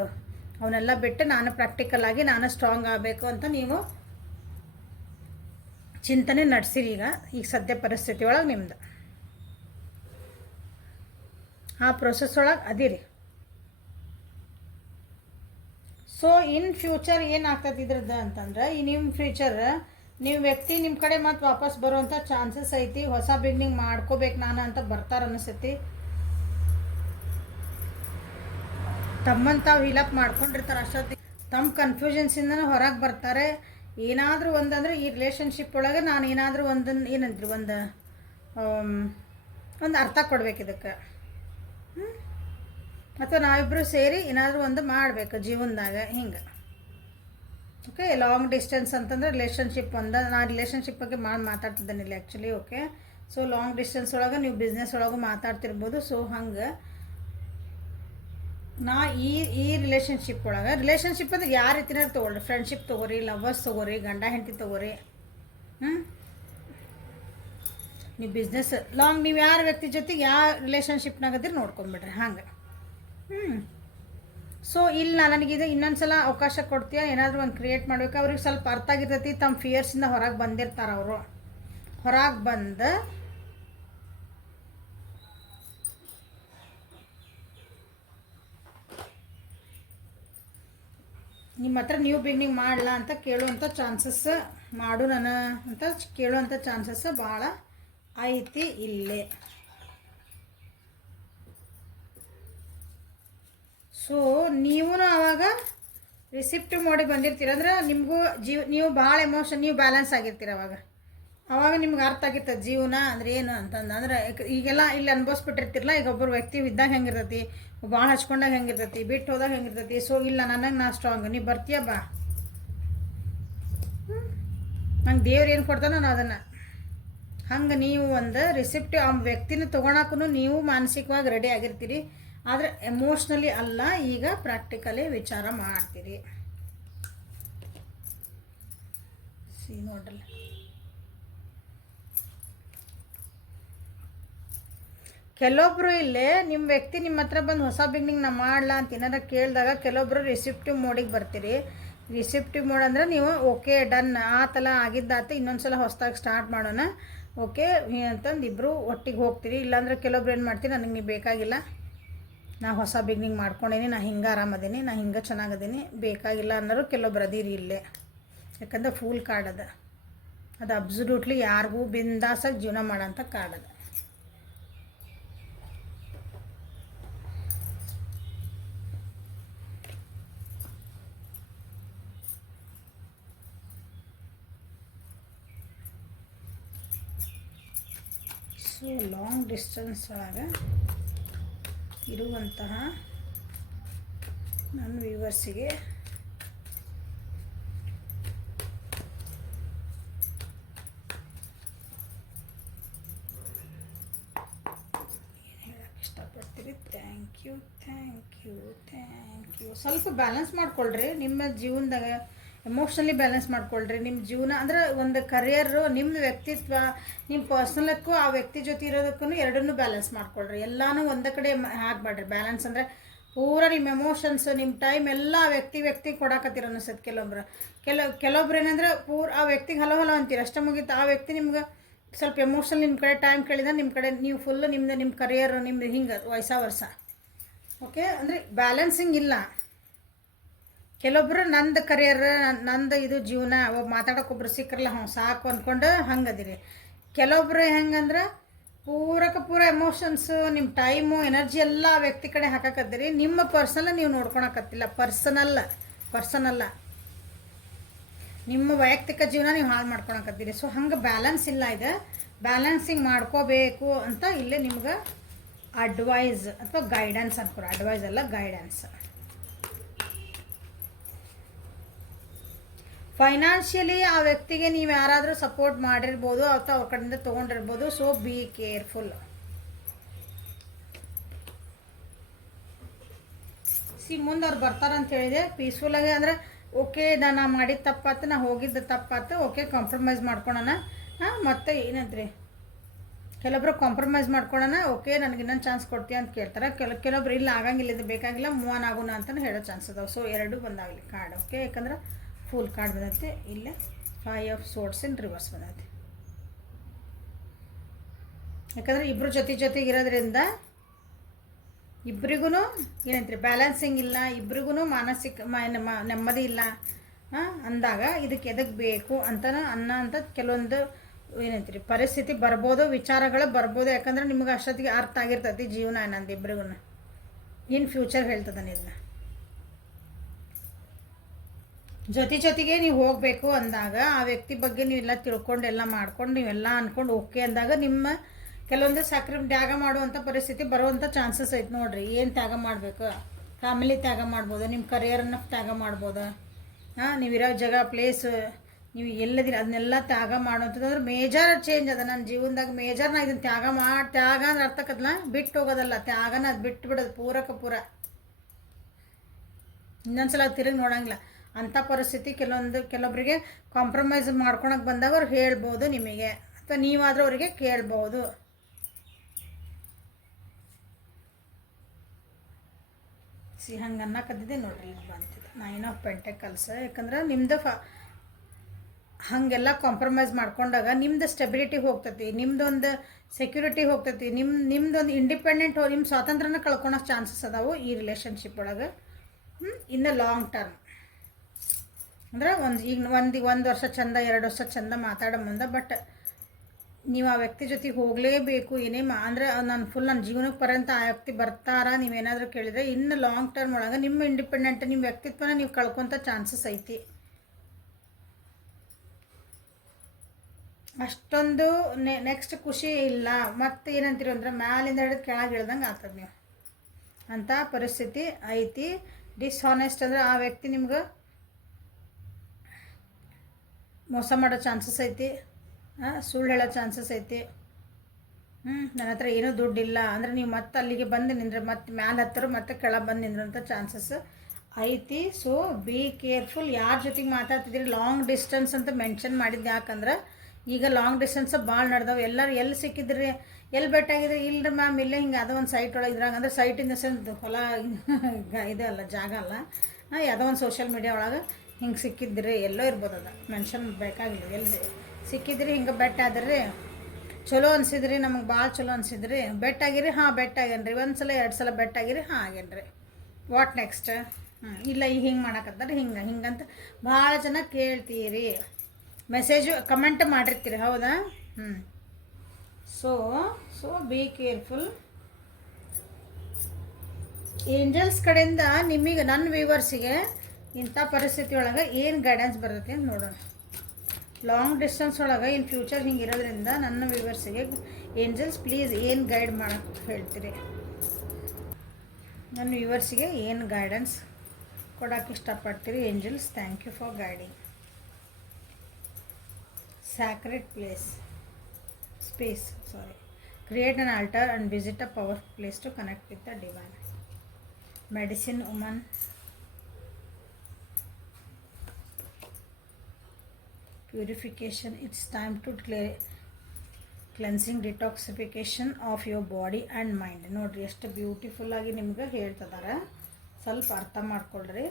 ಅವನ್ನೆಲ್ಲ ಬಿಟ್ಟು ನಾನು ಪ್ರಾಕ್ಟಿಕಲ್ ಆಗಿ ನಾನು ಸ್ಟ್ರಾಂಗ್ ಆಗಬೇಕು ಅಂತ ನೀವು ಚಿಂತನೆ ನಡೆಸಿರಿ. ಈಗ ಸದ್ಯ ಪರಿಸ್ಥಿತಿ ಒಳಗೆ ನಿಮ್ದು ಆ ಪ್ರೊಸೆಸ್ ಒಳಗೆ ಅದಿರಿ. ಸೊ ಇನ್ ಫ್ಯೂಚರ್ ಏನಾಗ್ತದೆ ಇದ್ರದ್ದು ಅಂತಂದ್ರೆ, ಈ ನಿಮ್ಮ ಫ್ಯೂಚರ್ ನೀವು ವ್ಯಕ್ತಿ ನಿಮ್ಮ ಕಡೆ ಮತ್ತೆ ವಾಪಸ್ ಬರುವಂಥ ಚಾನ್ಸಸ್ ಐತಿ. ಹೊಸ ಬಿಗ್ನಿಂಗ್ ಮಾಡ್ಕೋಬೇಕು ನಾನು ಅಂತ ಬರ್ತಾರೆ ಅನಿಸ್ತೈತಿ. ತಮ್ಮನ್ನು ತಾವು ಹೀಲಪ್ ಮಾಡ್ಕೊಂಡಿರ್ತಾರೆ. ಅಷ್ಟೊತ್ತಿಗೆ ತಮ್ಮ ಕನ್ಫ್ಯೂಷನ್ಸಿಂದ ಹೊರಗೆ ಬರ್ತಾರೆ. ಏನಾದರೂ ಒಂದಂದ್ರೆ ಈ ರಿಲೇಷನ್ಶಿಪ್ ಒಳಗೆ ನಾನು ಏನಾದರೂ ಒಂದನ್ನು ಏನಂದ್ರಿ ಒಂದು ಅರ್ಥ ಕೊಡ್ಬೇಕು ಇದಕ್ಕೆ. ಅಥವಾ ನಾವಿಬ್ಬರು ಸೇರಿ ಏನಾದರೂ ಒಂದು ಮಾಡಬೇಕು ಜೀವನದಾಗ ಹಿಂಗೆ. ಓಕೆ, ಲಾಂಗ್ ಡಿಸ್ಟೆನ್ಸ್ ಅಂತಂದ್ರೆ ರಿಲೇಷನ್ಶಿಪ್ ನಾ ರಿಲೇಷನ್ಶಿಪ್ ಬಗ್ಗೆ ಮಾತಾಡ್ತಿದ್ದೇನಿಲ್ಲ actually. Okay, so long distance ಒಳಗೆ ನೀವು ಬಿಸ್ನೆಸ್ ಒಳಗೂ ಮಾತಾಡ್ತಿರ್ಬೋದು. ಸೊ ಹಂಗೆ ನಾ ಈ ರಿಲೇಷನ್ಶಿಪ್ ಒಳಗೆ, ರಿಲೇಷನ್ಶಿಪ್ ಅಂದ್ರೆ ಯಾವ ರೀತಿನ ತೊಗೊಳ್ರಿ, ಫ್ರೆಂಡ್ಶಿಪ್ ತೊಗೋರಿ, ಲವರ್ಸ್ ತೊಗೋರಿ, ಗಂಡ ಹೆಂಡತಿ ತೊಗೋರಿ, ನೀವು ಬಿಸ್ನೆಸ್ ಲಾಂಗ್ ನೀವು ಯಾರ ವ್ಯಕ್ತಿ ಜೊತೆಗೆ ಯಾವ ರಿಲೇಷನ್ಶಿಪ್ನಾಗದಿರಿ ನೋಡ್ಕೊಂಬಿಡ್ರಿ ಹಂಗೆ. ಸೊ ಇಲ್ಲ ನನಗಿದು ಇನ್ನೊಂದು ಸಲ ಅವಕಾಶ ಕೊಡ್ತೀಯ, ಏನಾದರೂ ಒಂದು ಕ್ರಿಯೇಟ್ ಮಾಡ್ಬೇಕು. ಅವ್ರಿಗೆ ಸ್ವಲ್ಪ ಅರ್ಥ ಆಗಿರ್ತೈತಿ, ತಮ್ಮ ಫಿಯರ್ಸಿಂದ ಹೊರಗೆ ಬಂದಿರ್ತಾರೆ. ಅವರು ಹೊರಗೆ ಬಂದು ನಿಮ್ಮ ಹತ್ರ ನ್ಯೂ ಬಿಗಿನಿಂಗ್ ಮಾಡಲ ಅಂತ ಕೇಳುವಂಥ ಚಾನ್ಸಸ್, ಮಾಡು ನಾನು ಅಂತ ಕೇಳುವಂಥ ಚಾನ್ಸಸ್ ಭಾಳ ಐತಿ ಇಲ್ಲೇ. ಸೊ ನೀವು ಆವಾಗ ರಿಸಿಪ್ಟಿವ್ ಮೋಡಿಗೆ ಬಂದಿರ್ತೀರ ಅಂದ್ರೆ ನಿಮಗೂ ನೀವು ಭಾಳ ಎಮೋಷನ್, ನೀವು ಬ್ಯಾಲೆನ್ಸ್ ಆಗಿರ್ತೀರ ಅವಾಗ ನಿಮ್ಗೆ ಅರ್ಥ ಆಗಿರ್ತದೆ ಜೀವನ ಅಂದ್ರೆ ಏನು ಅಂತಂದು. ಅಂದ್ರೆ ಈಗೆಲ್ಲ ಇಲ್ಲಿ ಅನ್ಭವಿಸ್ಬಿಟ್ಟಿರ್ತಿರಲ್ಲ, ಈಗ ಒಬ್ಬರು ವ್ಯಕ್ತಿ ಇದ್ದಾಗ ಹೆಂಗಿರ್ತೈತಿ, ಭಾಳ ಹಚ್ಕೊಂಡಾಗ ಹೆಂಗಿರ್ತೈತಿ, ಬಿಟ್ಟು ಹೋದಾಗ ಹೆಂಗಿರ್ತೈತಿ. ಸೊ ಇಲ್ಲ ನನಗೆ ನಾ ಸ್ಟ್ರಾಂಗ್, ನೀವು ಬರ್ತೀಯ ಬಾ, ನಂಗೆ ದೇವ್ರು ಏನು ಕೊಡ್ತಾನೋ ನಾನು ಅದನ್ನು. ಹಂಗೆ ನೀವು ಒಂದು ರಿಸಿಪ್ಟಿವ್ ಆ ವ್ಯಕ್ತಿನ ತೊಗೊಳಕ್ಕೂ ನೀವು ಮಾನಸಿಕವಾಗಿ ರೆಡಿ ಆಗಿರ್ತೀರಿ, ಆದರೆ ಎಮೋಷ್ನಲಿ ಅಲ್ಲ, ಈಗ ಪ್ರಾಕ್ಟಿಕಲಿ ವಿಚಾರ ಮಾಡ್ತೀರಿ. ನೋಡ್ರಲ್ಲ, ಕೆಲವೊಬ್ರು ಇಲ್ಲೇ ನಿಮ್ಮ ವ್ಯಕ್ತಿ ನಿಮ್ಮ ಹತ್ರ ಬಂದು ಹೊಸ ಬಿಗ್ನಿಂಗ್ ನಾ ಮಾಡಲ ಅಂತ ಏನಾರ ಕೇಳಿದಾಗ ಕೆಲವೊಬ್ರು ರಿಸಿಪ್ಟಿವ್ ಮೋಡಿಗೆ ಬರ್ತೀರಿ. ರಿಸಿಪ್ಟಿವ್ ಮೋಡ್ ಅಂದರೆ ನೀವು ಓಕೆ ಡನ್ ಆತಲ್ಲ, ಆಗಿದ್ದಾತ, ಇನ್ನೊಂದು ಸಲ ಹೊಸದಾಗಿ ಸ್ಟಾರ್ಟ್ ಮಾಡೋಣ ಓಕೆ ಅಂತಂದು ಇಬ್ಬರು ಒಟ್ಟಿಗೆ ಹೋಗ್ತೀರಿ. ಇಲ್ಲಾಂದ್ರೆ ಕೆಲವೊಬ್ರು ಏನು ಮಾಡ್ತೀರಿ, ನನಗೆ ನೀವು ಬೇಕಾಗಿಲ್ಲ, ನಾ ಹೊಸ ಬಿಗ್ನಿಂಗ್ ಮಾಡ್ಕೊಂಡೇನಿ, ನಾ ಹಿಂಗೆ ಆರಾಮದೀನಿ, ನಾ ಹಿಂಗೆ ಚೆನ್ನಾಗದೀನಿ, ಬೇಕಾಗಿಲ್ಲ ಅನ್ನೋರು ಕೆಲವೊಬ್ರು ಅದೀರಿ ಇಲ್ಲೇ. ಯಾಕಂದ್ರೆ ಫೂಲ್ ಕಾರ್ಡ್ ಅದು ಅಬ್ಸಲ್ಯೂಟ್ಲಿ ಯಾರಿಗೂ ಬಿಂದಾಸಾಗಿ ಜೀವನ ಮಾಡೋಂಥ ಕಾರ್ಡ್ ಅದು. ಸೊ ಲಾಂಗ್ ಡಿಸ್ಟೆನ್ಸ್ ಒಳಗೆ ಇರುವಂತಹ ನನ್ನ ವ್ಯೂವರ್ಸಿಗೆ ಇಷ್ಟಪಡ್ತೀರಿ. Thank you. ಸ್ವಲ್ಪ ಬ್ಯಾಲೆನ್ಸ್ ಮಾಡ್ಕೊಳ್ರಿ ನಿಮ್ಮ ಜೀವನದಾಗ, ಎಮೋಷ್ನಲಿ ಬ್ಯಾಲೆನ್ಸ್ ಮಾಡ್ಕೊಳ್ರಿ. ನಿಮ್ಮ ಜೀವನ ಅಂದ್ರೆ ಒಂದು ಕರಿಯರು, ನಿಮ್ಮ ವ್ಯಕ್ತಿತ್ವ, ನಿಮ್ಮ ಪರ್ಸ್ನಲಕ್ಕೂ ಆ ವ್ಯಕ್ತಿ ಜೊತೆ ಇರೋದಕ್ಕೂ ಎರಡನ್ನೂ ಬ್ಯಾಲೆನ್ಸ್ ಮಾಡ್ಕೊಳ್ರಿ. ಎಲ್ಲನೂ ಒಂದೇ ಕಡೆ ಹಾಕ್ಬೇಡ್ರಿ. ಬ್ಯಾಲೆನ್ಸ್ ಅಂದರೆ ಪೂರ ನಿಮ್ಮ ಎಮೋಷನ್ಸ್, ನಿಮ್ಮ ಟೈಮ್ ಎಲ್ಲ ವ್ಯಕ್ತಿ ಕೊಡಾಕತ್ತೀರ ಅನಿಸುತ್ತೆ. ಕೆಲವೊಬ್ರು ಏನಂದ್ರೆ ಆ ವ್ಯಕ್ತಿಗೆ ಹಲೋ ಅಂತೀರ, ಅಷ್ಟೇ ಮುಗೀತು. ಆ ವ್ಯಕ್ತಿ ನಿಮ್ಗೆ ಸ್ವಲ್ಪ ಎಮೋಷನಲ್ ನಿಮ್ಮ ಕಡೆ ಟೈಮ್ ಕೇಳಿದ, ನಿಮ್ಮ ಕಡೆ ನೀವು ಫುಲ್ಲು ನಿಮ್ಮ ಕರಿಯರ್ ನಿಮ್ದು ಹಿಂಗೆ ವರ್ಷ ಓಕೆ. ಅಂದರೆ ಬ್ಯಾಲೆನ್ಸಿಂಗ್ ಇಲ್ಲ. ಕೆಲವೊಬ್ರು ನಂದು ಕರಿಯರ್, ನಂದು ಇದು ಜೀವನ, ಮಾತಾಡೋಕ್ಕೊಬ್ರು ಸಿಕ್ಕರಲ್ಲ ಸಾಕು ಅಂದ್ಕೊಂಡು ಹಂಗದಿರಿ. ಕೆಲವೊಬ್ರು ಹೆಂಗಂದ್ರೆ ಪೂರ ಎಮೋಷನ್ಸು, ನಿಮ್ಮ ಟೈಮು, ಎನರ್ಜಿ ಎಲ್ಲ ಆ ವ್ಯಕ್ತಿ ಕಡೆ ಹಾಕಕತ್ತೀರಿ. ನಿಮ್ಮ ಪರ್ಸನಲ್ ನೀವು ನೋಡ್ಕೊಳಕತ್ತಿಲ್ಲ. ಪರ್ಸನಲ್ಲ ನಿಮ್ಮ ವೈಯಕ್ತಿಕ ಜೀವನ ನೀವು ಹಾಳು ಮಾಡ್ಕೊಳಕತ್ತೀರಿ. ಸೊ ಹಂಗೆ ಬ್ಯಾಲೆನ್ಸ್ ಇಲ್ಲ. ಇದೆ ಬ್ಯಾಲೆನ್ಸಿಂಗ್ ಮಾಡ್ಕೋಬೇಕು ಅಂತ ಇಲ್ಲೇ ನಿಮ್ಗೆ ಅಡ್ವೈಸ್ ಅಥವಾ ಗೈಡೆನ್ಸ್ ಅನ್ಕೊಡ್ರಿ. ಅಡ್ವೈಸ್ ಅಲ್ಲ, ಗೈಡೆನ್ಸ್. ಫೈನಾನ್ಷಿಯಲಿ ಆ ವ್ಯಕ್ತಿಗೆ ನೀವು ಯಾರಾದರೂ ಸಪೋರ್ಟ್ ಮಾಡಿರ್ಬೋದು ಅಥವಾ ಅವ್ರ ಕಡೆಯಿಂದ ತೊಗೊಂಡಿರ್ಬೋದು. So be careful. ಮುಂದೆ ಅವ್ರು ಬರ್ತಾರಂತ ಹೇಳಿದೆ ಪೀಸ್ಫುಲ್ಲಾಗಿ. ಅಂದರೆ ಓಕೆ ನಾ ಮಾಡಿದ ತಪ್ಪಾತು, ನಾ ಹೋಗಿದ್ದು ತಪ್ಪಾತು, ಓಕೆ ಕಾಂಪ್ರಮೈಸ್ ಮಾಡ್ಕೊಳೋಣ. ಮತ್ತು ಏನಂತ್ರಿ, ಕೆಲವೊಬ್ರು ಕಾಂಪ್ರಮೈಸ್ ಮಾಡ್ಕೊಳ್ಳೋಣ, ಓಕೆ ನನಗೆ ಇನ್ನೊಂದು ಚಾನ್ಸ್ ಕೊಡ್ತೀಯ ಅಂತ ಕೇಳ್ತಾರೆ. ಕೆಲವೊಬ್ರು ಇಲ್ಲ ಆಗಂಗಿಲ್ಲ, ಇದು ಬೇಕಾಗಿಲ್ಲ, ಮೂವ್ ಆನ್ ಆಗೋಣ ಅಂತಲೇ ಹೇಳೋ ಚಾನ್ಸ್ ಅದಾವೆ. ಸೊ ಎರಡೂ ಬಂದಾಗಲಿ ಕಾರ್ಡ್. ಓಕೆ, ಯಾಕಂದ್ರೆ ಫುಲ್ ಕಾರ್ಡ್ ಬಂದೈತೆ. ಇಲ್ಲೇ 5 ಆಫ್ ಸೋರ್ಡ್ಸ್ ಇನ್ ರಿವರ್ಸ್ ಬಂದೈತೆ. ಯಾಕಂದರೆ ಇಬ್ಬರು ಜೊತೆಗೆ ಇರೋದ್ರಿಂದ ಇಬ್ಬರಿಗೂ ಏನಂತೀರಿ ಬ್ಯಾಲೆನ್ಸಿಂಗ್ ಇಲ್ಲ, ಇಬ್ರಿಗೂ ಮಾನಸಿಕ ನೆಮ್ಮದಿ ಇಲ್ಲ ಅಂದಾಗ ಇದಕ್ಕೆ ಎದಕ್ಕೆ ಬೇಕು ಅಂತ ಕೆಲವೊಂದು ಏನಂತೀರಿ ಪರಿಸ್ಥಿತಿ ಬರ್ಬೋದು, ವಿಚಾರಗಳು ಬರ್ಬೋದು. ಯಾಕಂದ್ರೆ ನಿಮ್ಗೆ ಅಷ್ಟೊತ್ತಿಗೆ ಅರ್ಥ ಆಗಿರ್ತೈತಿ ಜೀವನ ಏನಂದು ಇಬ್ರಿಗೂ ಇನ್ ಫ್ಯೂಚರ್ ಹೇಳ್ತದಾನೆ. ಇದನ್ನ ಜೊತೆಗೆ ನೀವು ಹೋಗಬೇಕು ಅಂದಾಗ ಆ ವ್ಯಕ್ತಿ ಬಗ್ಗೆ ನೀವೆಲ್ಲ ತಿಳ್ಕೊಂಡು ಎಲ್ಲ ಮಾಡ್ಕೊಂಡು ನೀವೆಲ್ಲ ಅಂದ್ಕೊಂಡು ಓಕೆ ಅಂದಾಗ ನಿಮ್ಮ ಕೆಲವೊಂದು ಸಕ್ರೆ ತ್ಯಾಗ ಮಾಡುವಂಥ ಪರಿಸ್ಥಿತಿ ಬರುವಂಥ ಚಾನ್ಸಸ್ ಐತೆ ನೋಡ್ರಿ. ಏನು ತ್ಯಾಗ ಮಾಡಬೇಕು? ಫ್ಯಾಮಿಲಿ ತ್ಯಾಗ ಮಾಡ್ಬೋದು, ನಿಮ್ಮ ಕರಿಯರನ್ನು ತ್ಯಾಗ ಮಾಡ್ಬೋದು, ನೀವಿರೋ ಜಾಗ ಪ್ಲೇಸ್ ನೀವು ಎಲ್ಲದಿರ ಅದನ್ನೆಲ್ಲ ತ್ಯಾಗ ಮಾಡುವಂಥದ್ದು ಮೇಜರ್ ಚೇಂಜ್ ಅದ ನನ್ನ ಜೀವನದಾಗ. ಮೇಜರ್ ಇದನ್ನು ತ್ಯಾಗ ಅಂದ್ರೆ ಅರ್ಥಕ್ಕದಲ್ಲ, ಬಿಟ್ಟು ಹೋಗೋದಲ್ಲ, ತ್ಯಾಗನ ಅದು ಬಿಟ್ಟು ಬಿಡೋದು ಪೂರ. ಇನ್ನೊಂದ್ಸಲ ತಿರುಗಿ ನೋಡಂಗಿಲ್ಲ ಅಂಥ ಪರಿಸ್ಥಿತಿ. ಕೆಲವೊಬ್ಬರಿಗೆ ಕಾಂಪ್ರಮೈಸ್ ಮಾಡ್ಕೊಳಕ್ಕೆ ಬಂದಾಗ ಅವ್ರು ಹೇಳ್ಬೋದು ನಿಮಗೆ, ಅಥವಾ ನೀವಾದರೂ ಅವರಿಗೆ ಕೇಳ್ಬೋದು. ಹಂಗೆ ಅನ್ನಕತ್ತಿದ್ದೆ ನೋಡ್ರಿ, ಈಗ ಬಂತಿದೆ 9 ಆಫ್ ಪೆಂಟಕಲ್ಸ್. ಯಾಕಂದ್ರೆ ನಿಮ್ಮದು ಹಾಗೆಲ್ಲ ಕಾಂಪ್ರಮೈಸ್ ಮಾಡ್ಕೊಂಡಾಗ ನಿಮ್ದು ಸ್ಟೆಬಿಲಿಟಿ ಹೋಗ್ತೈತಿ, ನಿಮ್ದೊಂದು ಸೆಕ್ಯೂರಿಟಿ ಹೋಗ್ತೈತಿ, ನಿಮ್ದೊಂದು ಇಂಡಿಪೆಂಡೆಂಟ್ ನಿಮ್ಮ ಸ್ವಾತಂತ್ರ್ಯನ ಕಳ್ಕೊಳೋ ಚಾನ್ಸಸ್ ಅದಾವು ಈ ರಿಲೇಷನ್ಶಿಪ್ ಒಳಗೆ. ಇನ್ನು ಲಾಂಗ್ ಟರ್ಮ್ ಅಂದ್ರೆ ಒಂದು ವರ್ಷ ಚಂದ, 2 ವರ್ಷ ಚಂದ ಮಾತಾಡೋ ಮುಂದೆ, ಬಟ್ ನೀವು ಆ ವ್ಯಕ್ತಿ ಜೊತೆಗೆ ಹೋಗಲೇಬೇಕು. ಏನೇ ಅಂದ್ರೆ ನನ್ನ ಜೀವನಕ್ಕೆ ಪರ್ಯಂತ ಆ ವ್ಯಕ್ತಿ ಬರ್ತಾರ ನೀವೇನಾದರೂ ಕೇಳಿದರೆ, ಇನ್ನು ಲಾಂಗ್ ಟರ್ಮ್ ಒಳಗೆ ನಿಮ್ಮ ಇಂಡಿಪೆಂಡೆಂಟ್ ನಿಮ್ಮ ವ್ಯಕ್ತಿತ್ವನ ನೀವು ಕಳ್ಕೊತ ಚಾನ್ಸಸ್ ಐತಿ. ಅಷ್ಟೊಂದು ನೆಕ್ಸ್ಟ್ ಖುಷಿ ಇಲ್ಲ. ಮತ್ತೆ ಏನಂತೀರ ಅಂದ್ರೆ ಮ್ಯಾಲಿಂದ ಹಿಡಿದು ಕೆಳಗೆ ಇಳ್ದಂಗೆ ಆಗ್ತದೆ ನೀವು ಅಂಥ ಪರಿಸ್ಥಿತಿ ಐತಿ. ಡಿಸ್ಹಾನೆಸ್ಟ್ ಅಂದರೆ ಆ ವ್ಯಕ್ತಿ ನಿಮ್ಗೆ ಮೋಸ ಮಾಡೋ ಚಾನ್ಸಸ್ ಐತಿ, ಸುಳ್ಳು ಹೇಳೋ ಚಾನ್ಸಸ್ ಐತಿ. ನನ್ನ ಹತ್ರ ಏನೂ ದುಡ್ಡಿಲ್ಲ ಅಂದರೆ ನೀವು ಮತ್ತೆ ಅಲ್ಲಿಗೆ ಬಂದು ನಿಂದ್ರೆ ಮತ್ತೆ ಮ್ಯಾಲೆ ಹತ್ತಿರ ಮತ್ತೆ ಕೆಳಗೆ ಬಂದು ನಿಂದ್ರಂಥ ಚಾನ್ಸಸ್ ಐತಿ. So be careful. ಯಾರ ಜೊತೆಗೆ ಮಾತಾಡ್ತಿದ್ದೀರಿ, ಲಾಂಗ್ ಡಿಸ್ಟೆನ್ಸ್ ಅಂತ ಮೆನ್ಷನ್ ಮಾಡಿದ್ದು ಯಾಕಂದ್ರೆ ಈಗ ಲಾಂಗ್ ಡಿಸ್ಟೆನ್ಸ್ ಭಾಳ ನಡೆದವು. ಎಲ್ಲರೂ ಎಲ್ಲಿ ಸಿಕ್ಕಿದ್ರಿ, ಎಲ್ಲಿ ಭೇಟಿಯಾಗಿದ್ರಿ? ಇಲ್ಲರಿ ಮ್ಯಾಮ್ ಇಲ್ಲೇ ಹಿಂಗೆ ಯಾವುದೋ ಒಂದು ಸೈಟ್ ಒಳಗೆ ಇದ್ರಾಗ, ಅಂದ್ರೆ ಸೈಟ್ ಇನ್ ದ ಸೆನ್ಸ್ ಹೊಲ ಇದೆ ಅಲ್ಲ, ಜಾಗ ಅಲ್ಲ, ಯಾವುದೋ ಒಂದು ಸೋಷಿಯಲ್ ಮೀಡಿಯಾ ಒಳಗೆ ಹಿಂಗೆ ಸಿಕ್ಕಿದ್ರಿ, ಎಲ್ಲೋ ಇರ್ಬೋದು, ಅದು ಮೆನ್ಷನ್ ಬೇಕಾಗಿಲ್ಲ. ಎಲ್ಲಿ ಸಿಕ್ಕಿದ್ರಿ, ಹಿಂಗೆ ಬೆಟ್ಟ ಆದ್ರಿ, ಚಲೋ ಅನ್ಸಿದ್ರಿ, ನಮಗೆ ಭಾಳ ಚಲೋ ಅನ್ಸಿದ್ರಿ, ಬೆಟ್ ಆಗಿರಿ, ಬೆಟ್ ಆಗ್ಯಾನ್ರಿ, 1 ಸಲ 2 ಸಲ ಬೆಟ್ ಆಗಿರಿ, ಆಗ್ಯಾನ್ರಿ, ವಾಟ್ ನೆಕ್ಸ್ಟ್? ಇಲ್ಲ ಈಗ ಹಿಂಗೆ ಮಾಡಕತ್ತಾರೆ, ಹಿಂಗಂತ ಭಾಳ ಜನ ಕೇಳ್ತೀರಿ, ಮೆಸೇಜು ಕಮೆಂಟ್ ಮಾಡಿರ್ತೀರಿ, ಹೌದಾ? So be careful. ಏಂಜಲ್ಸ್ ಕಡೆಯಿಂದ ನಿಮಗೆ, ನನ್ನ ವ್ಯೂವರ್ಸಿಗೆ ಇಂಥ ಪರಿಸ್ಥಿತಿ ಒಳಗೆ ಏನು ಗೈಡೆನ್ಸ್ ಬರ್ತೈತಿ ಅಂತ ನೋಡೋಣ. ಲಾಂಗ್ ಡಿಸ್ಟೆನ್ಸ್ ಒಳಗೆ ಇನ್ ಫ್ಯೂಚರ್ ಹಿಂಗೆ ಇರೋದ್ರಿಂದ ನನ್ನ ವ್ಯೂವರ್ಸಿಗೆ ಏಂಜಲ್ಸ್ ಪ್ಲೀಸ್ ಏನು ಗೈಡ್ ಮಾಡೋಕ್ಕೆ ಹೇಳ್ತೀರಿ? ನನ್ನ ವ್ಯೂವರ್ಸಿಗೆ ಏನು ಗೈಡೆನ್ಸ್ ಕೊಡೋಕ್ಕೆ ಇಷ್ಟಪಡ್ತೀರಿ angels? Thank you for guiding. Sacred space, create an altar and visit a powerful place to connect with the divine. Medicine woman, purification, it's time to cleansing, detoxification of your body and mind. ನೋಡ್ರಿ ಎಷ್ಟು beautiful ಆಗಿ ನಿಮ್ಗೆ ಹೇಳ್ತಿದ್ದಾರೆ, ಸ್ವಲ್ಪ ಅರ್ಥ ಮಾಡ್ಕೊಳ್ರಿ.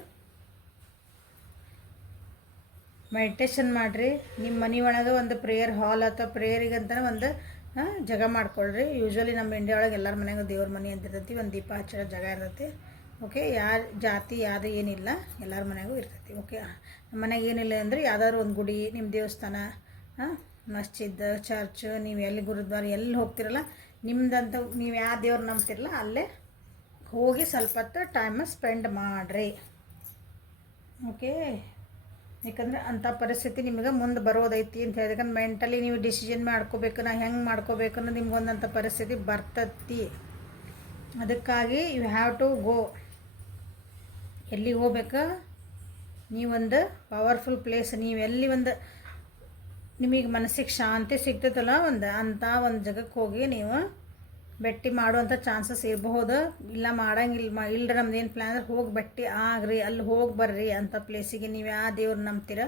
Meditation ಮಾಡಿರಿ, ನಿಮ್ಮ ಮನೆ ಒಳಗೆ ಒಂದು ಪ್ರೇಯರ್ ಹಾಲ್ ಅಥವಾ ಪ್ರೇಯರಿಗಂತಲೇ ಒಂದು ಜಾಗ ಮಾಡ್ಕೊಳ್ರಿ. ಯೂಶ್ವಲಿ ನಮ್ಮ ಇಂಡಿಯಾ ಒಳಗೆ ಎಲ್ಲರ ಮನೆಗೂ ದೇವ್ರ ಮನೆ ಅಂತ ಇರ್ತೈತಿ, ಒಂದು ದೀಪ ಹಚ್ಚೋ ಜಾಗ ಇರ್ತೈತಿ. ಓಕೆ, ಯಾರ ಜಾತಿ ಯಾವುದು ಏನಿಲ್ಲ, ಎಲ್ಲರ ಮನೆಗೂ ಇರ್ತೈತಿ. ಓಕೆ, ನಮ್ಮ ಮನೆಗೆ ಏನಿಲ್ಲ ಅಂದರೆ ಯಾವ್ದಾದ್ರು ಒಂದು ಗುಡಿ, ನಿಮ್ಮ ದೇವಸ್ಥಾನ, ಮಸ್ಜಿದ್, ಚರ್ಚ್, ನೀವು ಎಲ್ಲಿ ಗುರುದ್ವಾರ ಎಲ್ಲಿ ಹೋಗ್ತಿರಲ್ಲ, ನಿಮ್ದಂತ ನೀವು ಯಾವ ದೇವ್ರು ನಂಬ್ತಿರಲ್ಲ ಅಲ್ಲೇ ಹೋಗಿ ಸ್ವಲ್ಪ ಹೊತ್ತು ಟೈಮ್ ಸ್ಪೆಂಡ್ ಮಾಡಿರಿ. ಓಕೆ, ಯಾಕಂದರೆ ಅಂಥ ಪರಿಸ್ಥಿತಿ ನಿಮಗೆ ಮುಂದೆ ಬರೋದೈತಿ ಅಂತ ಹೇಳಿ. ಯಾಕಂದ್ರೆ ಮೆಂಟಲಿ ನೀವು ಡಿಸಿಷನ್ ಮಾಡ್ಕೋಬೇಕು, ನಾ ಹೆಂಗೆ ಮಾಡ್ಕೋಬೇಕು ಅನ್ನೋದು ನಿಮ್ಗೊಂದಂಥ ಪರಿಸ್ಥಿತಿ ಬರ್ತತಿ. ಅದಕ್ಕಾಗಿ ಯು ಹ್ಯಾವ್ ಟು ಗೋ. ಎಲ್ಲಿಗೆ ಹೋಗ್ಬೇಕು? ನೀವೊಂದು ಪವರ್ಫುಲ್ ಪ್ಲೇಸ್, ನೀವು ಎಲ್ಲಿ ಒಂದು ನಿಮಗೆ ಮನಸ್ಸಿಗೆ ಶಾಂತಿ ಸಿಗ್ತೈತಲ್ಲ, ಅಂಥ ಒಂದು ಜಾಗಕ್ಕೆ ಹೋಗಿ ನೀವು ಭೇಟಿ ಮಾಡುವಂಥ ಚಾನ್ಸಸ್ ಇರಬಹುದು. ಇಲ್ಲ ಮಾಡಂಗಿಲ್ಲ, ಇಲ್ಲರ ನಮ್ದು ಏನು ಪ್ಲ್ಯಾನ್ ಅಂದ್ರೆ ಹೋಗಿ ಭೇಟಿ ಆಗ್ರಿ, ಅಲ್ಲಿ ಹೋಗಿ ಬರ್ರಿ. ಅಂಥ ಪ್ಲೇಸಿಗೆ ನೀವು ಯಾವ ದೇವ್ರು ನಂಬ್ತೀರ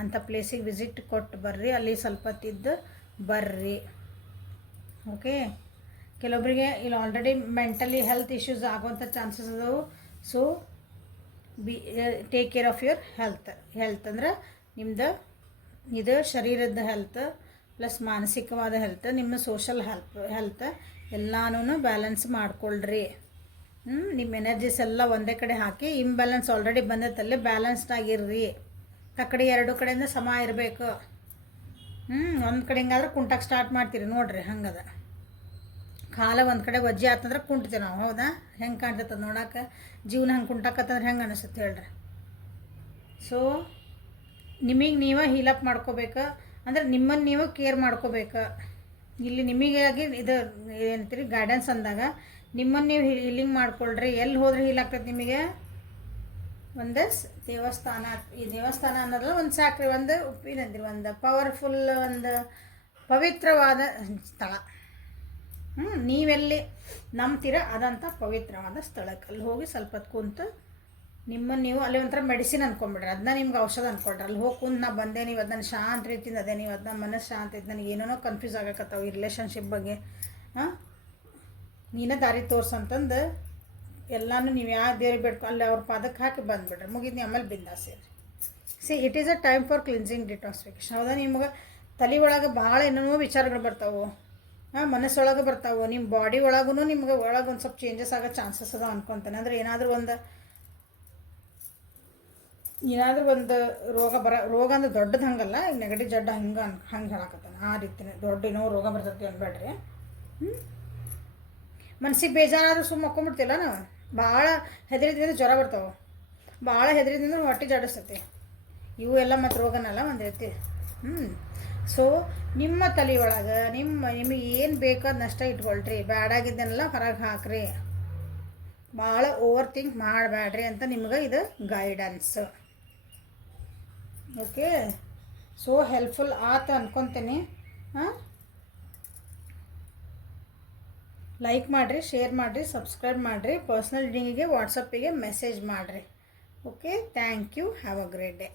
ಅಂಥ ಪ್ಲೇಸಿಗೆ ವಿಸಿಟ್ ಕೊಟ್ಟು ಬರ್ರಿ, ಅಲ್ಲಿ ಸ್ವಲ್ಪ ತಿದ್ದು ಬರ್ರಿ. ಓಕೆ, ಕೆಲವೊಬ್ಬರಿಗೆ ಇಲ್ಲಿ ಆಲ್ರೆಡಿ ಮೆಂಟಲಿ ಹೆಲ್ತ್ ಇಶ್ಯೂಸ್ ಆಗುವಂಥ ಚಾನ್ಸಸ್ ಅದಾವು. So take care of your health ಅಂದ್ರೆ ನಿಮ್ಮದು ಇದು ಶರೀರದ ಹೆಲ್ತ್ ಪ್ಲಸ್ ಮಾನಸಿಕವಾದ ಹೆಲ್ತ್, ನಿಮ್ಮ ಸೋಷಲ್ ಹೆಲ್ತ್ ಎಲ್ಲನೂ ಬ್ಯಾಲೆನ್ಸ್ ಮಾಡ್ಕೊಳ್ರಿ. ನಿಮ್ಮ ಎನರ್ಜೀಸ್ ಎಲ್ಲ ಒಂದೇ ಕಡೆ ಹಾಕಿ, ಇಂಬ್ಯಾಲೆನ್ಸ್ ಆಲ್ರೆಡಿ ಬಂದೈತಲ್ಲೇ ಬ್ಯಾಲೆನ್ಸ್ಡ್ ಆಗಿರ್ರಿ. ಕಡೆ 2 ಕಡೆಯಿಂದ ಸಮ ಇರಬೇಕು. ಒಂದು ಕಡೆ ಹಿಂಗಾದ್ರೆ ಕುಂಟಕ್ಕೆ ಸ್ಟಾರ್ಟ್ ಮಾಡ್ತೀರಿ ನೋಡ್ರಿ, ಹಂಗದ ಕಾಲ ಒಂದು ಕಡೆ ವಜ್ಜೆ ಆತಂದ್ರೆ ಕುಂಟ್ತೀವಿ ನಾವು, ಹೌದಾ? ಹೆಂಗೆ ಕಾಣ್ತೈತೆ ನೋಡೋಕೆ ಜೀವನ ಹಂಗೆ ಕುಂಟಾಕತ್ತಂದ್ರೆ ಹೆಂಗೆ ಅನಿಸುತ್ತೆ ಹೇಳ್ರಿ? ಸೊ ನಿಮಗೆ ನೀವೇ ಹೀಲಪ್ ಮಾಡ್ಕೋಬೇಕು, ಅಂದ್ರೆ ನಿಮ್ಮನ್ನು ನೀವು ಕೇರ್ ಮಾಡ್ಕೋಬೇಕು. ಇಲ್ಲಿ ನಿಮಗಾಗಿ ಇದು ಏನಂತೀರಿ ಗೈಡೆನ್ಸ್ ಅಂದಾಗ ನಿಮ್ಮನ್ನು ನೀವು ಹೀಲಿಂಗ್ ಮಾಡ್ಕೊಳ್ರಿ. ಎಲ್ಲಿ ಹೋದ್ರೆ ಹೀಲ್ ಆಗ್ತದೆ ನಿಮಗೆ? ಒಂದು ದೇವಸ್ಥಾನ. ಈ ದೇವಸ್ಥಾನ ಅನ್ನೋದ್ರಲ್ಲಿ ಒಂದು ಸಾಕ್ರಿ, ಒಂದು ಏನಂತೀರಿ, ಒಂದು ಪವರ್ಫುಲ್, ಒಂದು ಪವಿತ್ರವಾದ ಸ್ಥಳ. ನೀವೆಲ್ಲಿ ನಂಬ್ತೀರ ಅದಂಥ ಪವಿತ್ರವಾದ ಸ್ಥಳಕ್ಕೆ ಅಲ್ಲಿ ಹೋಗಿ ಸ್ವಲ್ಪ ಹೊತ್ತು ಕುಂತು ನಿಮ್ಮನ್ನು ನೀವು ಅಲ್ಲಿ ಒಂಥರ ಮೆಡಿಸಿನ್ ಅಂದ್ಕೊಂಬಿಡ್ರಿ. ಅದನ್ನ ನಿಮ್ಗೆ ಔಷಧ ಅಂದ್ಕೊಳ್ರಿ. ಅಲ್ಲಿ ಹೋಗಿ ಕುಂತು ನಾ ಬಂದೆ, ನೀವು ಅದನ್ನ ಶಾಂತ ರೀತಿಯಿಂದ ಅದೇ, ನೀವು ಅದನ್ನ ಮನಸ್ಸು ಶಾಂತ ಇದ್ದು ನನಗೆ ಏನೇನೋ ಕನ್ಫ್ಯೂಸ್ ಆಗಕತ್ತಾವ ಈ ರಿಲೇಷನ್ಶಿಪ್ ಬಗ್ಗೆ, ನೀನೇ ದಾರಿ ತೋರ್ಸಂತಂದು ಎಲ್ಲನೂ ನೀವು ಯಾವ ದೇವ್ರಿಗೆ ಬೇಡ್ಕೊ ಅಲ್ಲಿ ಅವ್ರ ಪಾದಕ್ಕೆ ಹಾಕಿ ಬಂದುಬಿಡ್ರಿ, ಮುಗಿದು ನೀವು ಆಮೇಲೆ ಬಿಂದಾಸಿರಿ. It is a time for cleansing detoxification. ಹೌದಾ? ನಿಮ್ಗೆ ತಲೆ ಒಳಗೆ ಭಾಳ ಏನೇನೋ ವಿಚಾರಗಳು ಬರ್ತಾವೆ, ಮನಸ್ಸೊಳಗೆ ಬರ್ತಾವೆ, ನಿಮ್ಮ ಬಾಡಿ ಒಳಗೂ ನಿಮ್ಗೆ ಒಳಗೆ ಒಂದು ಸ್ವಲ್ಪ ಚೇಂಜಸ್ ಆಗೋ ಚಾನ್ಸಸ್ ಅದಾವ ಅನ್ಕೊತಾನೆ. ಅಂದರೆ ಏನಾದರೂ ಒಂದು ರೋಗ ಅಂದ್ರೆ ದೊಡ್ಡದು ಹಂಗಲ್ಲ, ಈಗ ನೆಗಡಿ ಜಡ್ಡ ಹಂಗೆ ಹೇಳಕತ್ತಾನೆ ಆ ರೀತಿನೇ ದೊಡ್ಡ ಏನೋ ರೋಗ ಬರ್ತೈತಿ ಅನ್ಬೇಡ್ರಿ. ಮನ್ಸಿಗೆ ಬೇಜಾರಾದ್ರೂ ಸುಮ್ಮ ಮಕ್ಕೊಂಬಿಡ್ತಿಲ್ಲ ನಾವು. ಭಾಳ ಹೆದರಿದ್ರೆ ಜ್ವರ ಬರ್ತಾವೆ, ಭಾಳ ಹೆದರಿದ್ರೆ ಹೊಟ್ಟೆ ಜಾಡಿಸ್ತೈತಿ. ಇವು ಎಲ್ಲ ಮತ್ತು ರೋಗನಲ್ಲ ಒಂದು ರೀತಿ. ಸೊ ನಿಮ್ಮ ತಲೆಯೊಳಗೆ ನಿಮಗೆ ಏನು ಬೇಕೋ ಅದನ್ನಷ್ಟ ಇಟ್ಕೊಳ್ರಿ, ಬ್ಯಾಡಾಗಿದ್ದನ್ನೆಲ್ಲ ಹೊರಗೆ ಹಾಕ್ರಿ, ಭಾಳ ಓವರ್ ಥಿಂಕ್ ಮಾಡಬೇಡ್ರಿ ಅಂತ ನಿಮ್ಗೆ ಇದು ಗೈಡೆನ್ಸ್. ಓಕೆ, ಸೊ ಹೆಲ್ಪ್ಫುಲ್ ಆತ ಅನ್ಕೊತೀನಿ. ಲೈಕ್ ಮಾಡಿರಿ, ಶೇರ್ ಮಾಡಿರಿ, ಸಬ್ಸ್ಕ್ರೈಬ್ ಮಾಡಿರಿ, ಪರ್ಸ್ನಲ್ ರೀಡಿಂಗಿಗೆ ವಾಟ್ಸಪ್ಪಿಗೆ ಮೆಸೇಜ್ ಮಾಡಿರಿ. Okay, thank you, have a great day.